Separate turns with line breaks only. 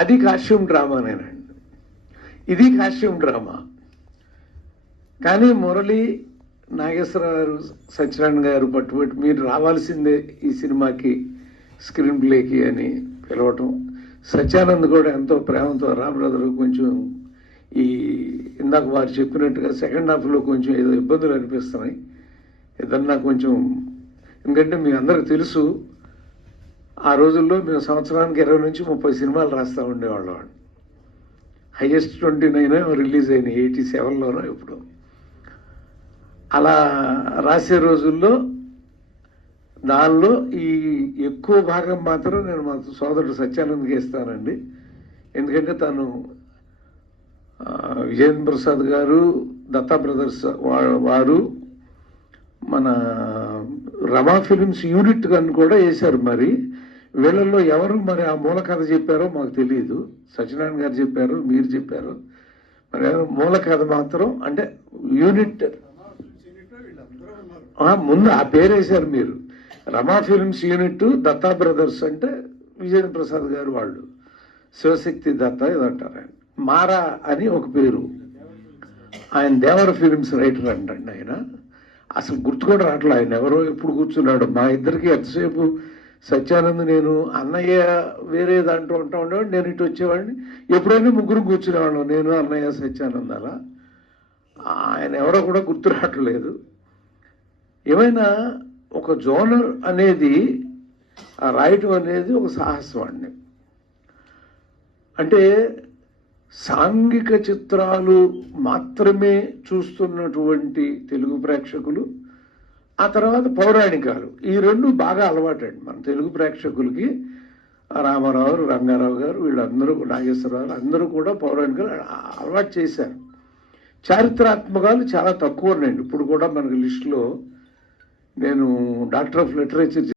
అది కాస్ట్యూమ్ డ్రామానేనండి ఇది costume drama. కానీ మురళి నాగేశ్వరరావు గారు సత్యనారాయణ గారు పట్టుబట్టి మీరు రావాల్సిందే ఈ సినిమాకి స్క్రీన్ ప్లేకి అని పిలవటం. సత్యానంద్ కూడా ఎంతో ప్రేమతో రా బ్రదర్ కొంచెం ఈ ఇందాక వారు చెప్పినట్టుగా సెకండ్ హాఫ్లో కొంచెం ఏదో ఇబ్బందులు అనిపిస్తున్నాయి. ఏదన్నా కొంచెం ఎందుకంటే మీ అందరికి తెలుసు ఆ రోజుల్లో మేము సంవత్సరానికి ఇరవై నుంచి ముప్పై సినిమాలు రాస్తూ ఉండేవాళ్ళం. హైయెస్ట్ ట్వంటీ నైన్ రిలీజ్ అయినాయి ఎయిటీ సెవెన్లోనో ఇప్పుడు. అలా రాసే రోజుల్లో దానిలో ఈ ఎక్కువ భాగం మాత్రం నేను మా సోదరుడు సత్యానంద్కి ఇస్తానండి. ఎందుకంటే తను విజేంద్ర ప్రసాద్ గారు దత్తా బ్రదర్స్ వారు మన రమా ఫిలిమ్స్ యూనిట్ అని కూడా వేశారు మరి. వీళ్ళల్లో ఎవరు మరి ఆ మూల కథ చెప్పారో మాకు తెలియదు సత్యనారాయణ గారు చెప్పారు మీరు చెప్పారు. మరి మూల కథ మాత్రం అంటే యూనిట్ ముందు ఆ పేరు వేశారు మీరు. Rama films unit Datta brothers అంటే విజయేంద్ర ప్రసాద్ గారు వాళ్ళు. శివశక్తి దత్త ఇదంటారు ఆయన. మారా అని ఒక పేరు. ఆయన దేవర ఫిలిమ్స్ రైటర్ అంటండి ఆయన. అసలు గుర్తు కూడా రావట్లేదు ఆయన ఎవరో ఎప్పుడు కూర్చున్నాడు. మా ఇద్దరికి ఎంతసేపు సత్యానంద్ నేను అన్నయ్య వేరే దాంట్లో ఉంటా ఉండేవాడిని నేను ఇటు వచ్చేవాడిని. ఎప్పుడైనా ముగ్గురు కూర్చునేవాళ్ళం నేను అన్నయ్య సత్యానంద్ అలా. ఆయన ఎవరో కూడా గుర్తు రావట్లేదు. ఏమైనా ఒక జోనర్ అనేది ఆ రాయటం అనేది ఒక సాహసం అండి అంటే సాంఘిక చిత్రాలు మాత్రమే చూస్తున్నటువంటి తెలుగు ప్రేక్షకులు ఆ తర్వాత పౌరాణికాలు. ఈ రెండు బాగా అలవాటండి. మన తెలుగు ప్రేక్షకులకి రామారావు రంగారావు గారు వీళ్ళందరూ నాగేశ్వరరావు అందరూ కూడా పౌరాణికాలు అలవాటు చేశారు. చారిత్రాత్మకాలు చాలా తక్కువ ఉన్నాయండి. ఇప్పుడు కూడా మనకి లిస్టులో నేను డాక్టర్ ఆఫ్ లిటరేచర్